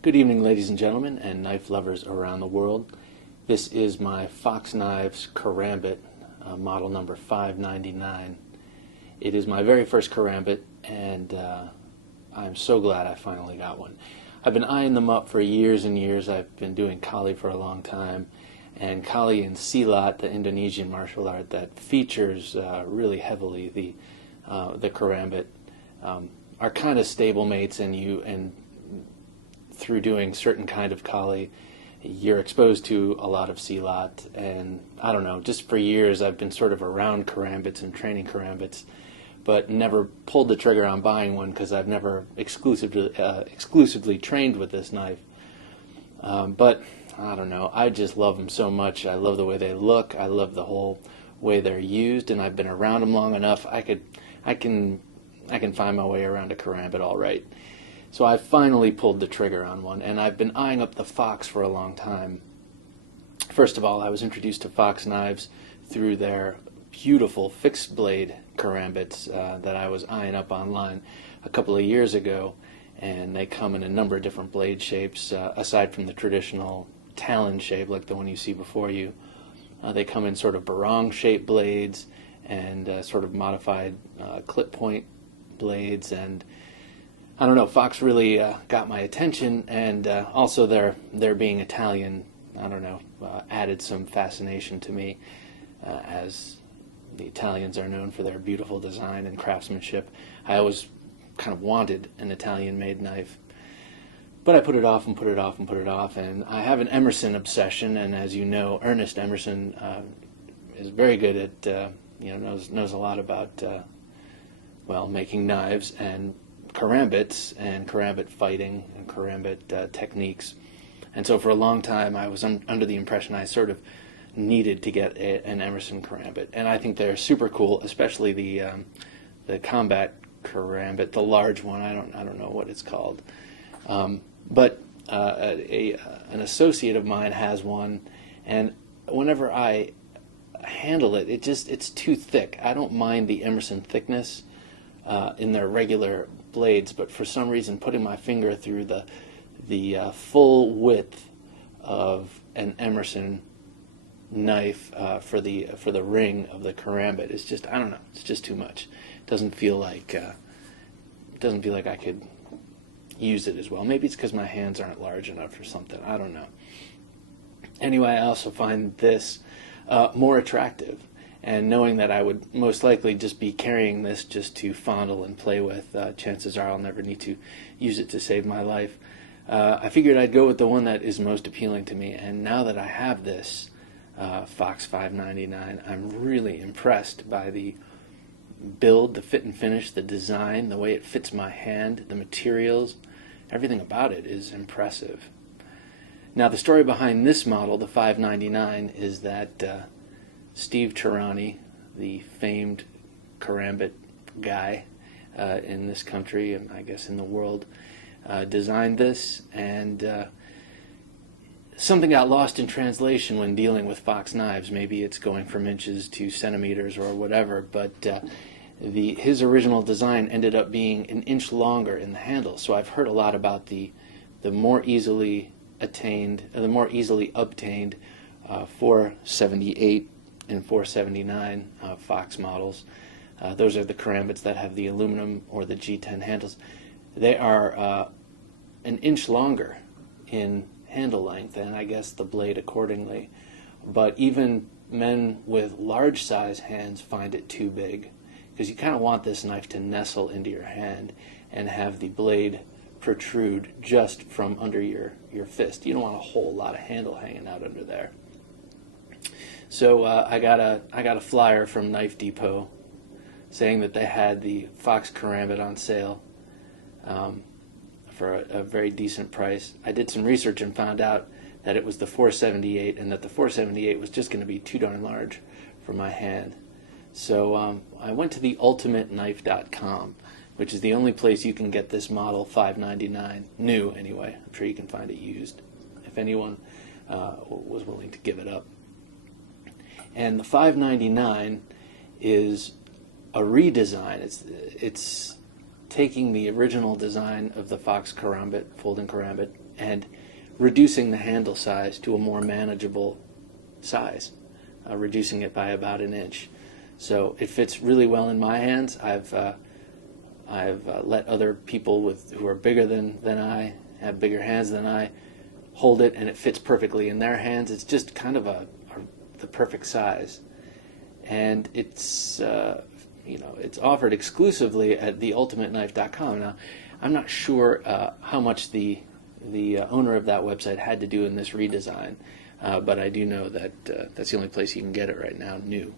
Good evening, ladies and gentlemen, and knife lovers around the world. This is my Fox Knives Karambit, model number 599. It is my very first Karambit, and I'm so glad I finally got one. I've been eyeing them up for years and years. I've been doing Kali for a long time, and Kali and Silat, the Indonesian martial art that features really heavily the Karambit, are kind of stablemates, and through doing certain kind of Kali, you're exposed to a lot of Silat, and I don't know, just for years I've been sort of around Karambits and training Karambits, but never pulled the trigger on buying one because I've never exclusively trained with this knife. But I don't know, I just love them so much. I love the way they look. I love the whole way they're used, and I've been around them long enough. I can find my way around a Karambit all right. So I finally pulled the trigger on one, and I've been eyeing up the Fox for a long time. First of all, I was introduced to Fox knives through their beautiful fixed blade Karambits that I was eyeing up online a couple of years ago, and they come in a number of different blade shapes, aside from the traditional talon shape like the one you see before you. They come in sort of barong shaped blades and sort of modified clip point blades, and I don't know, Fox really got my attention, and also their being Italian, I don't know, added some fascination to me, as the Italians are known for their beautiful design and craftsmanship. I always kind of wanted an Italian-made knife, but I put it off and put it off and put it off, and I have an Emerson obsession, and as you know, Ernest Emerson is very good at, knows a lot about, making knives and Karambits and Karambit fighting and Karambit techniques. And so for a long time I was under the impression I sort of needed to get an Emerson Karambit, and I think they're super cool, especially the combat Karambit, the large one. I don't know what it's called, but an associate of mine has one, and whenever I handle it, it's too thick. I don't mind the Emerson thickness in their regular blades, but for some reason putting my finger through the full width of an Emerson knife for the ring of the Karambit is just, I don't know, it's just too much. It doesn't feel like I could use it as well. Maybe it's because my hands aren't large enough or something. I don't know. Anyway, I also find this more attractive. And knowing that I would most likely just be carrying this just to fondle and play with, chances are I'll never need to use it to save my life. I figured I'd go with the one that is most appealing to me. And now that I have this Fox 599, I'm really impressed by the build, the fit and finish, the design, the way it fits my hand, the materials. Everything about it is impressive. Now, the story behind this model, the 599, is that Steve Tirani, the famed Karambit guy in this country, and I guess in the world, designed this, and something got lost in translation when dealing with Fox knives. Maybe it's going from inches to centimeters or whatever, but his original design ended up being an inch longer in the handle. So I've heard a lot about the more easily obtained 478 and 479 Fox models. Those are the Karambits that have the aluminum or the G10 handles. They are an inch longer in handle length, and I guess the blade accordingly. But even men with large size hands find it too big, because you kind of want this knife to nestle into your hand and have the blade protrude just from under your fist. You don't want a whole lot of handle hanging out under there. So I got a flyer from Knife Depot saying that they had the Fox Karambit on sale for a very decent price. I did some research and found out that it was the 478, and that the 478 was just going to be too darn large for my hand. So I went to the ultimateknife.com, which is the only place you can get this model 599, new anyway. I'm sure you can find it used if anyone was willing to give it up. And the 599 is a redesign. It's taking the original design of the Fox Karambit, Folding Karambit, and reducing the handle size to a more manageable size, reducing it by about an inch. So it fits really well in my hands. I've let other people who are bigger than I, have bigger hands than I, hold it, and it fits perfectly in their hands. It's just kind of the perfect size, and it's it's offered exclusively at theultimateknife.com. Now, I'm not sure how much the owner of that website had to do in this redesign, but I do know that that's the only place you can get it right now, new.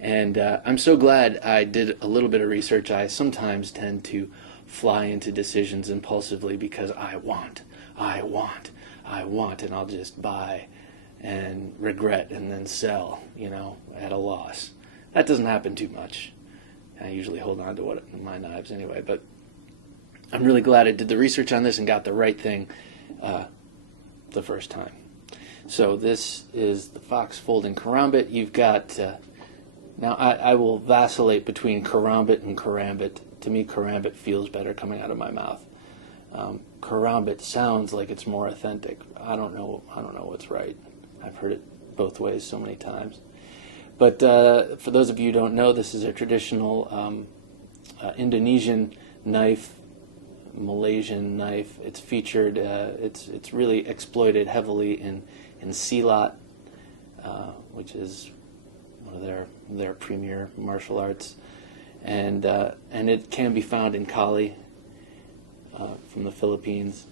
And I'm so glad I did a little bit of research. I sometimes tend to fly into decisions impulsively because I want, and I'll just buy and regret and then sell, at a loss. That doesn't happen too much. I usually hold on to my knives anyway, but I'm really glad I did the research on this and got the right thing the first time. So this is the Fox Folding Karambit. You've got, now I will vacillate between Karambit and Karambit. To me, Karambit feels better coming out of my mouth. Karambit sounds like it's more authentic. I don't know what's right. I've heard it both ways so many times. But for those of you who don't know, this is a traditional Indonesian knife, Malaysian knife. It's featured. It's really exploited heavily in silat, which is one of their premier martial arts, and it can be found in Kali from the Philippines,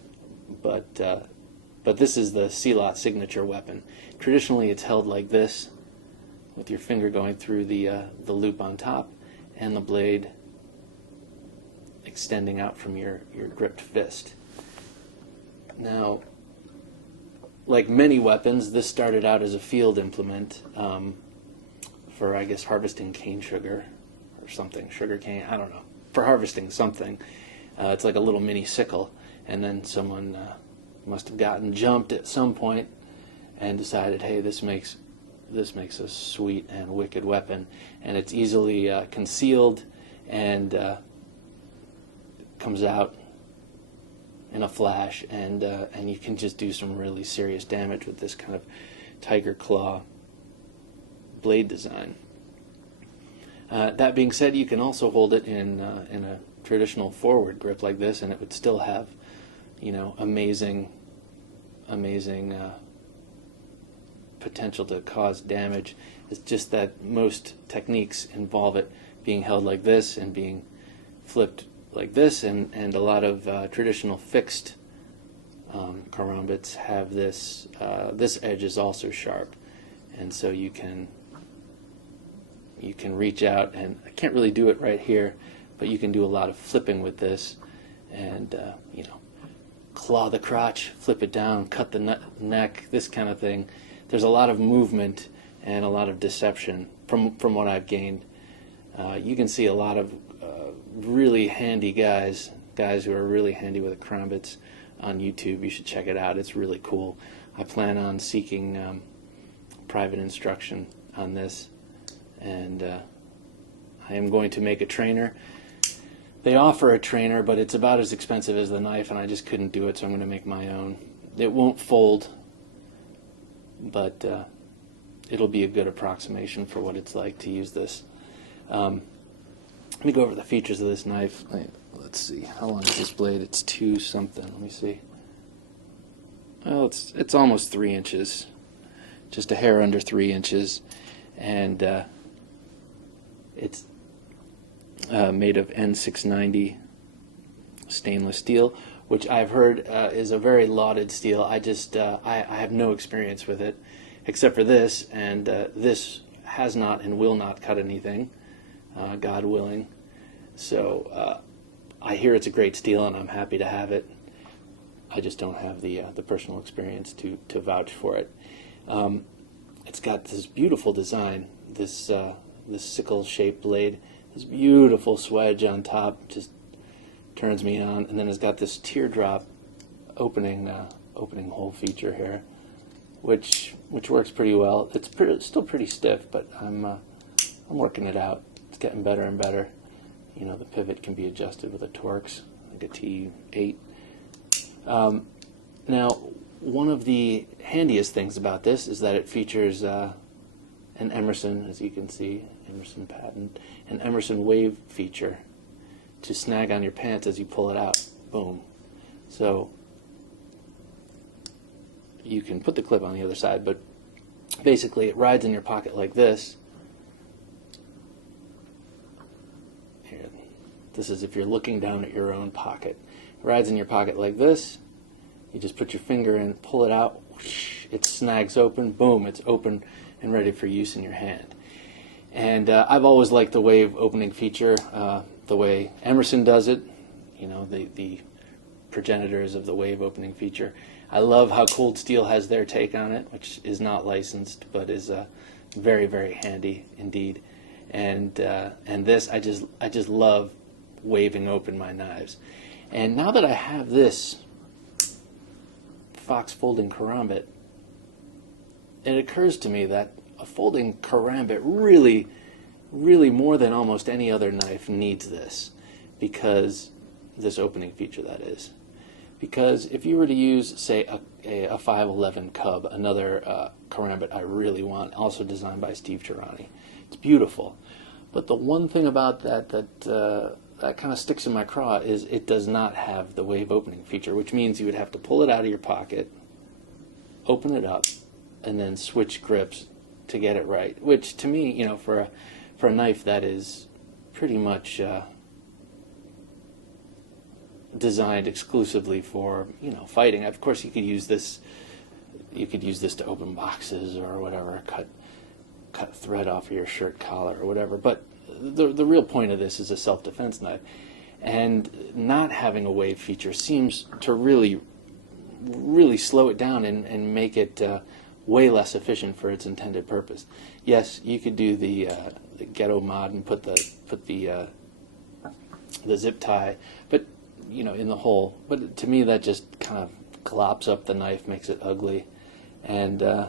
but this is the silat signature weapon. Traditionally, it's held like this, with your finger going through the loop on top, and the blade extending out from your gripped fist. Now, like many weapons, this started out as a field implement for, I guess, harvesting cane sugar or something, sugar cane, I don't know, for harvesting something. It's like a little mini sickle, and then someone must have gotten jumped at some point and decided, hey, this makes a sweet and wicked weapon, and it's easily concealed and comes out in a flash, and you can just do some really serious damage with this kind of tiger claw blade design. That being said, you can also hold it in a traditional forward grip like this, and it would still have, amazing potential to cause damage. It's just that most techniques involve it being held like this and being flipped like this, and a lot of traditional fixed karambits have this. This edge is also sharp, and so you can reach out, and I can't really do it right here, but you can do a lot of flipping with this, and claw the crotch, flip it down, cut the neck, this kind of thing. There's a lot of movement and a lot of deception from what I've gained. You can see a lot of really handy guys who are really handy with the karambits on YouTube. You should check it out. It's really cool. I plan on seeking private instruction on this, and I am going to make a trainer. They offer a trainer, but it's about as expensive as the knife, and I just couldn't do it, so I'm going to make my own. It won't fold, but it'll be a good approximation for what it's like to use this. Let me go over the features of this knife. Let's see, how long is this blade? It's 2 something. Let me see. Well, it's almost 3 inches, just a hair under 3 inches, and it's made of N690 stainless steel, which I've heard is a very lauded steel. I have no experience with it, except for this, and this has not and will not cut anything, God willing. So I hear it's a great steel, and I'm happy to have it. I just don't have the personal experience to vouch for it. It's got this beautiful design, this sickle-shaped blade, this beautiful swedge on top, just turns me on, and then it's got this teardrop opening hole feature here, which works pretty well. It's still pretty stiff, but I'm working it out. It's getting better and better. You know, the pivot can be adjusted with a Torx, like a T8. Now, one of the handiest things about this is that it features an Emerson, as you can see, Emerson patent, an Emerson wave feature to snag on your pants as you pull it out. Boom. So you can put the clip on the other side, but basically it rides in your pocket like this. Here, this is if you're looking down at your own pocket. It rides in your pocket like this. You just put your finger in, pull it out, whoosh, it snags open, boom, it's open and ready for use in your hand. And I've always liked the wave opening feature, the way Emerson does it, you know, the progenitors of the wave opening feature. I love how Cold Steel has their take on it, which is not licensed, but is very, very handy indeed. And this, I just love waving open my knives. And now that I have this Fox Folding Karambit, it occurs to me that a Folding Karambit really, really more than almost any other knife needs this, because this opening feature, that is. Because if you were to use, say, a 511 Cub, another Karambit I really want, also designed by Steve Tirani, it's beautiful. But the one thing about that kind of sticks in my craw is it does not have the wave opening feature, which means you would have to pull it out of your pocket, open it up, and then switch grips to get it right. Which, to me, you know, for a knife that is pretty much designed exclusively for, you know, fighting. Of course, you could use this. You could use this to open boxes or whatever, cut thread off of your shirt collar or whatever. But the real point of this is a self-defense knife, and not having a wave feature seems to really slow it down and make it way less efficient for its intended purpose. Yes, you could do the ghetto mod and put the zip tie, but you know, in the hole. But to me, that just kind of glops up the knife, makes it ugly, and I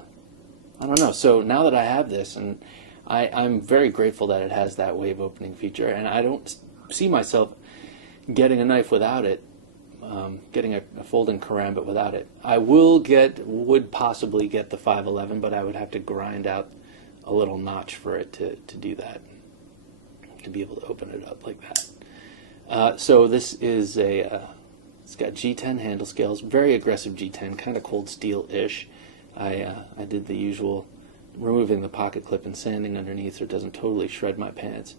don't know. So now that I have this, and I'm very grateful that it has that wave opening feature, and I don't see myself getting a knife without it, getting a folding Karambit without it. I would possibly get the 511, but I would have to grind out a little notch for it to do that, to be able to open it up like that. So this is it's got G10 handle scales, very aggressive G10, kind of Cold Steel-ish. I did the usual removing the pocket clip and sanding underneath so it doesn't totally shred my pants.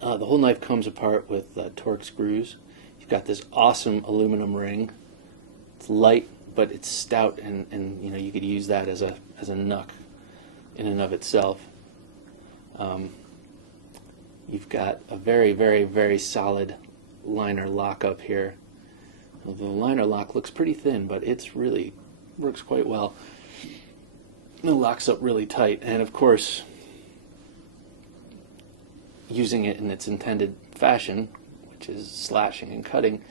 The whole knife comes apart with Torx screws. You've got this awesome aluminum ring. It's light, but it's stout, and you know, you could use that as a knuck in and of itself. You've got a very, very, very solid liner lock up here. The liner lock looks pretty thin, but it's really works quite well. It locks up really tight, and of course, using it in its intended fashion, which is slashing and cutting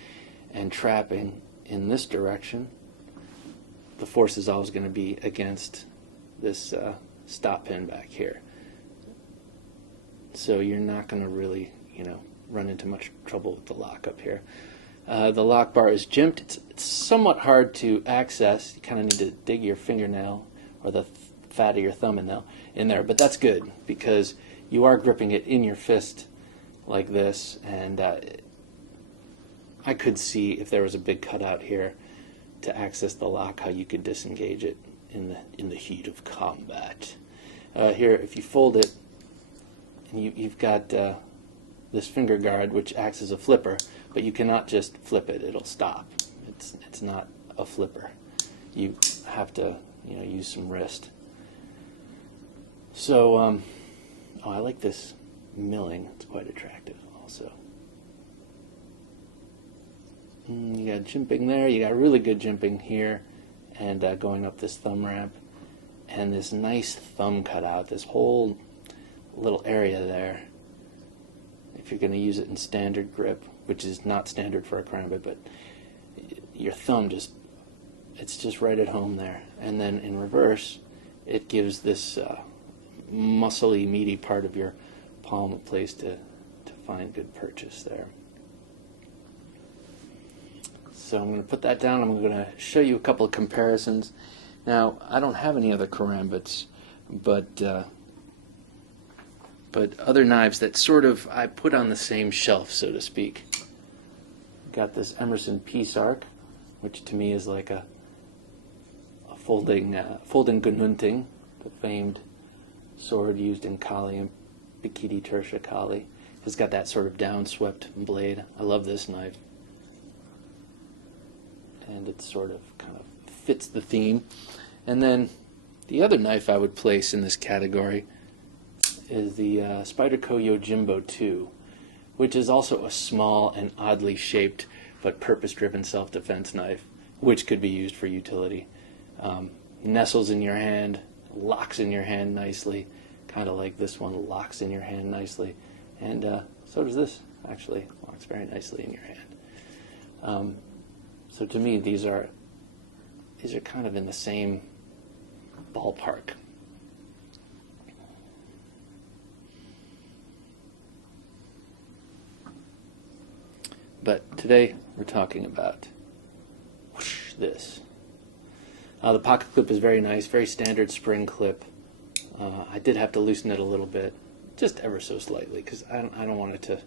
and trapping in this direction, the force is always going to be against this stop pin back here. So you're not going to really, you know, run into much trouble with the lock up here. The lock bar is jimped. It's somewhat hard to access. You kind of need to dig your fingernail or the fat of your thumbnail in there, but that's good because you are gripping it in your fist like this, and I could see if there was a big cutout here to access the lock, how you could disengage it in the heat of combat. Here, if you fold it, and you've got this finger guard which acts as a flipper, but you cannot just flip it; it'll stop. It's not a flipper. You have to, you know, use some wrist. So, oh, I like this milling. It's quite attractive, also. You got jimping there. You got really good jimping here, and going up this thumb ramp, and this nice thumb cutout. This whole little area there. If you're going to use it in standard grip, which is not standard for a Karambit, but your thumb it's just right at home there. And then in reverse, it gives this muscly, meaty part of your palm a place to fine, good purchase there. So I'm going to put that down. I'm going to show you a couple of comparisons. Now, I don't have any other karambits, but other knives that sort of I put on the same shelf, so to speak. Got this Emerson Peace Arc, which to me is like a folding gununting, the famed sword used in Kali and pekiti-tirsia Kali. It's got that sort of downswept blade. I love this knife. And it sort of kind of fits the theme. And then the other knife I would place in this category is the Spyderco Yojimbo 2, which is also a small and oddly shaped but purpose-driven self-defense knife, which could be used for utility. Nestles in your hand, locks in your hand nicely, kind of like this one locks in your hand nicely. And so does this, actually. Locks very nicely in your hand. So to me, these are kind of in the same ballpark. But today we're talking about this. The pocket clip is very nice, very standard spring clip. I did have to loosen it a little bit, just ever so slightly, because I don't want it to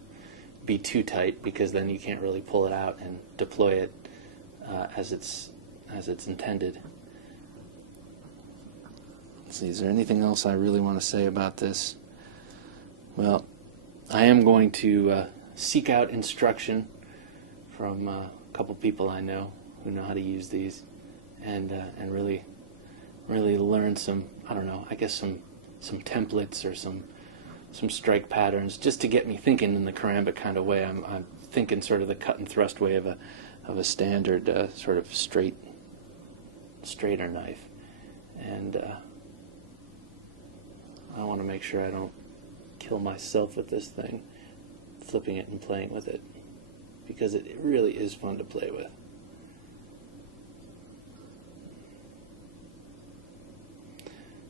be too tight, because then you can't really pull it out and deploy it as it's intended. Let's see, is there anything else I really want to say about this? Well, I am going to seek out instruction from a couple people I know who know how to use these, and really learn some, I don't know, I guess some templates or some strike patterns, just to get me thinking in the karambit kind of way. I'm thinking sort of the cut and thrust way of a standard sort of straighter knife, and I want to make sure I don't kill myself with this thing, flipping it and playing with it, because it really is fun to play with.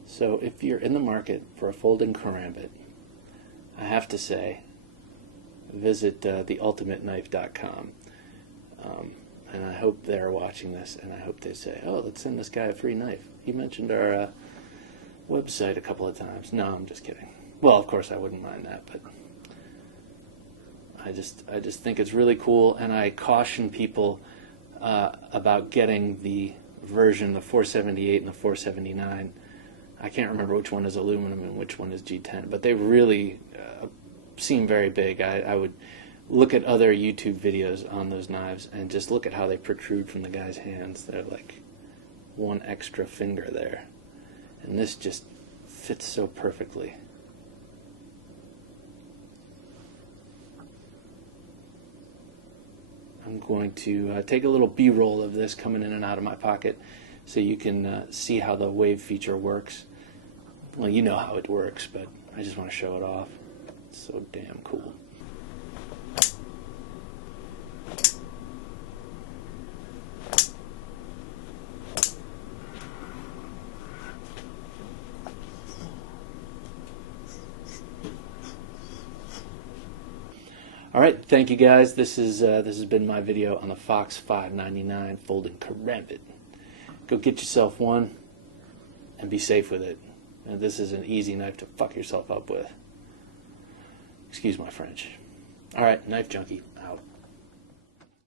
So if you're in the market for a folding karambit, I have to say, visit theultimateknife.com. And I hope they're watching this, and I hope they say, oh, let's send this guy a free knife. He mentioned our website a couple of times. No, I'm just kidding. Well, of course I wouldn't mind that, but I just think it's really cool, and I caution people about getting the version, the 478 and the 479. I can't remember which one is aluminum and which one is G10, but they really seem very big. I would look at other YouTube videos on those knives and just look at how they protrude from the guy's hands. They're like one extra finger there. And this just fits so perfectly. I'm going to take a little B-roll of this coming in and out of my pocket so you can see how the wave feature works. Well, you know how it works, but I just want to show it off. It's so damn cool. All right, thank you guys. This has been my video on the Fox 599 Folding Karambit. Go get yourself one and be safe with it. And this is an easy knife to fuck yourself up with. Excuse my French. All right, knife junkie.